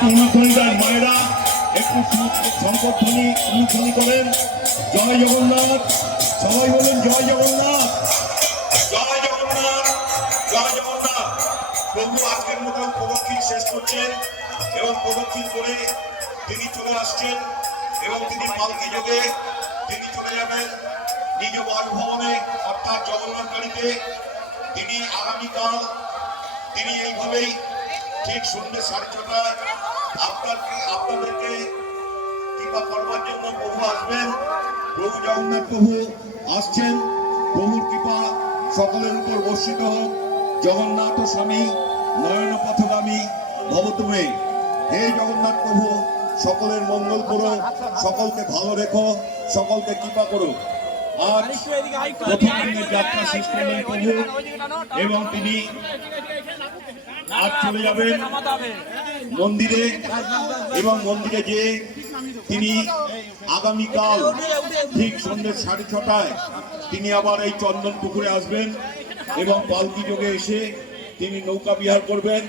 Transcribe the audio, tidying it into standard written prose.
একটু অনুধ্বনি দেন মায়েরা, একটু সংকটধ্বনি অনুধ্বনি করেন। জয় জগন্নাথ, সবাই বলেন জয় জগন্নাথ, জয় জগন্নাথ, জয় জগন্নাথ। প্রভু আজকের মতো প্রদক্ষিণ শেষ করছেন এবং প্রদক্ষিণ করে তিনি চলে আসছেন এবং তিনি পালকি যোগে তিনি চলে যাবেন নিজ বাসভবনে অর্থাৎ জগন্নাথ বাড়িতে। তিনি আগামীকাল তিনি এইভাবেই ঠিক সন্ধ্যে 6:30টায় আপনাদেরকে কৃপা করবার জন্য প্রভু আসবেন। প্রভু জগন্নাথ প্রভু আসছেন, প্রভুর কৃপা সকলের উপর বর্ষিত হোক। জগন্নাথ স্বামী নয়ন পথগামী ভবতুমে। হে জগন্নাথ প্রভু, সকলের মঙ্গল করো, সকলকে ভালো রেখো, সকলকে কৃপা করো। আজ প্রথম দিনের যাত্রা শেষ করলেন প্রভু এবং তিনি আজ চলে যাবেন মন্দিরে এবং মন্দিরে যে তিনি আগামীকাল ঠিক সন্ধ্যে 6:30টায় তিনি আবার এই চন্দন পুকুরে আসবেন এবং পালকি যোগে এসে তিনি নৌকা বিহার করবেন।